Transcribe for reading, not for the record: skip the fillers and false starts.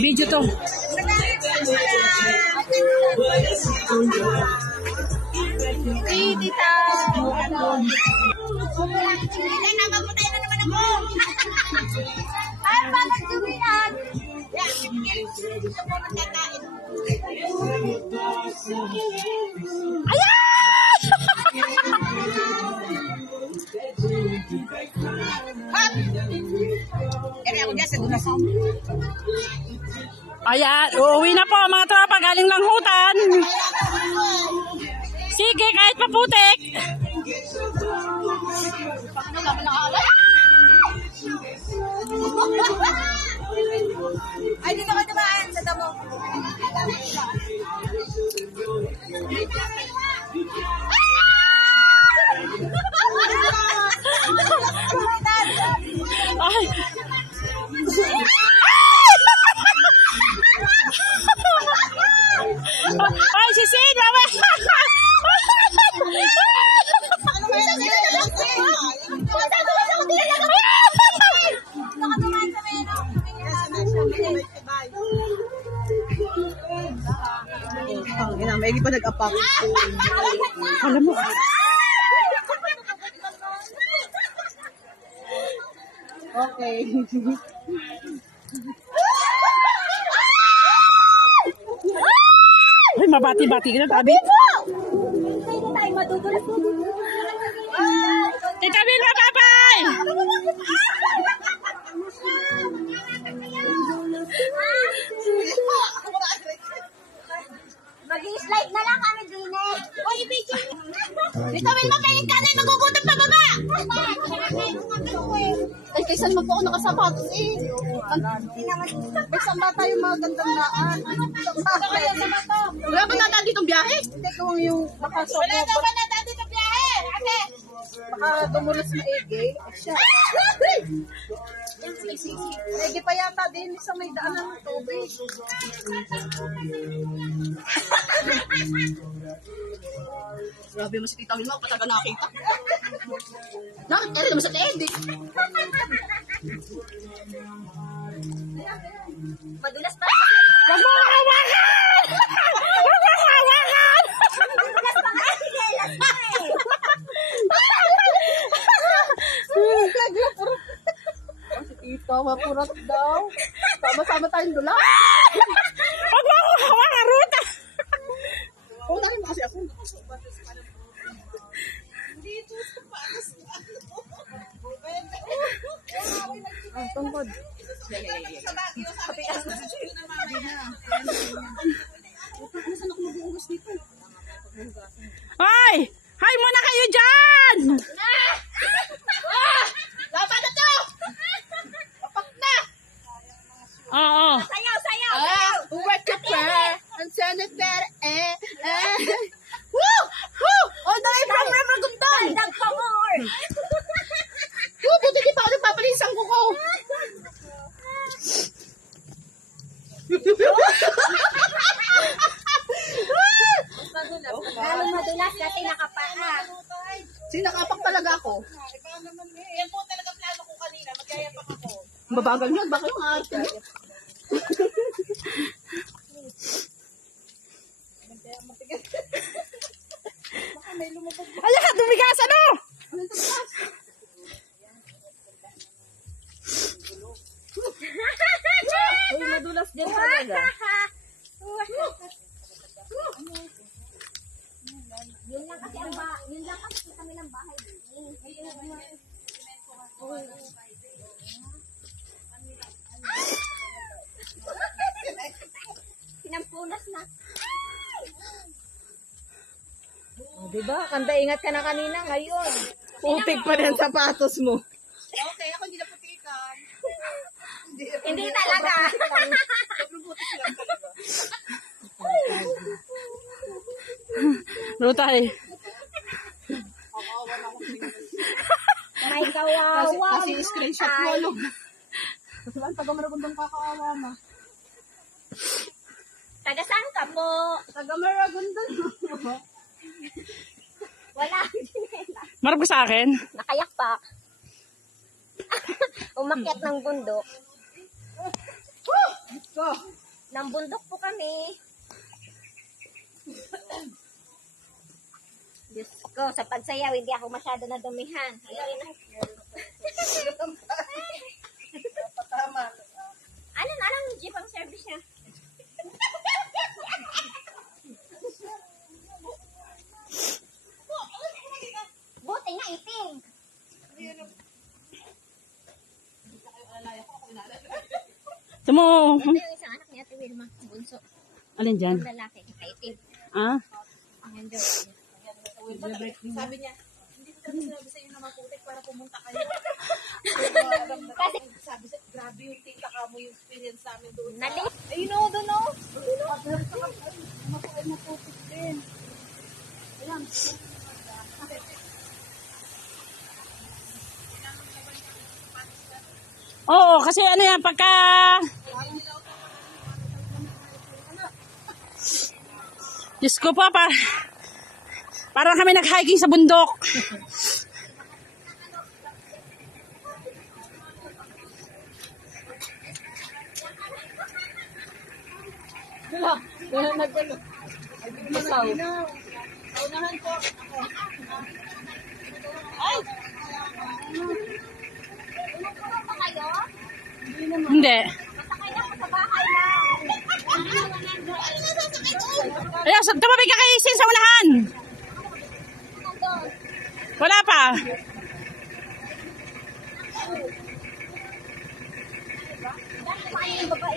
Video to. Hey, tita. Ay, namamatay na naman ako. Ay, bakit dumihan? Yan, sige. Ito po magkakain. Ayan! Hop! Kaya ako dyan sa dulas. Ayan, uuwi na po mga tropa, galing lang hutan. Sige, kahit maputik. Ay, dito ka naman sa damo. Ay. Ay, si Sina. May pa nag-apak. Alam mo. Okay. Ay, mabati-bati ka na, tabi. Hindi tayo madudulas. Tita Vilma, papay! Mag-i-slide na lang kami din eh. O, i-video. Dito, Wilma, kain ka na. Magugutom pa baba. Ay, kaysan mo po ako nakasapatos eh. May samba tayo mga gandang daan. Wala ba natin ditong biyahe? Hindi, kung yung baka sobo. Wala naman na dati sa biyahe. Ate. Baka dumulas na ege. Siya. Ege pa yata din sa may daan ng tubig. Grabe mo si Tita Wilma, pataga nakita. Nakita rin naman sa ege. Madulas pa. Wag mo hawakan! Wag mo hawakan! Madulas pa nga. Hinelas pa eh. Tita, mapurat daw. Sama-sama tayong dula. Wag mo hawakan, Ruta! Oo, narin kasi ako. Ang tungkod. Hoy! Hi muna kayo dyan! Laban na to. Papak na. Oo. Sayaw, sayaw, sayaw. Work it fair, and send it fair, Woo! Woo! All the way from River Gundong! Dag pa more. Woo! Buti di pa ako nagpapalisang ko ko! Lalo madulas kasi nakapaa. Sinakapak talaga ako. Yan po talaga plano ko kanina. Magyayapak ako. Mabagal yun, baka yung ate. Ala, dumigas ano? Uy, madulas din talaga. Yun lang kasi yun lang kasi kami ng bahay. Pinampunas na. Diba? Kanda ingat ka na kanina ngayon. Putik pa rin sapatos mo. Okay, ako hindi na putikan. Hindi talaga. Rutay. May kawawa. Kasi screenshot mo, no? Kasi lang, taga-maragundang kakaawa mo. Taga saan ka po? Taga-maragundang. Wala. Sinela. Marap ka sa akin? Nakayakpak. Umakyat ng bundok. Nang bundok po kami. Diyos ko, sa pagsayaw, hindi ako masyado nadumihan. Anong jeep ang service niya? Buti nga iting. Sumo. Ito yung isang anak ni Ate Wilma, bunso. Alin dyan? Ang lalaki, kaitim. Ah? Ayan daw. Sabi niya, hindi ko kami sinabi sa inyo na maputik para pumunta kayo. Kasi, Sabi sa, grabe yung tita ka mo yung experience namin doon. nalis. Ayun o, doon o. Maputik din. Ayan. Oo, kasi ano yan, pagka... Diyos ko po, parang kami nag-hiking sa bundok. Unahan po. Umupo pa kayo? Hindi. Masakay ako sa bahay na. Ayan, tumabig ka kay Sin sa unahan. Wala pa. Dahil pa kayo yung babae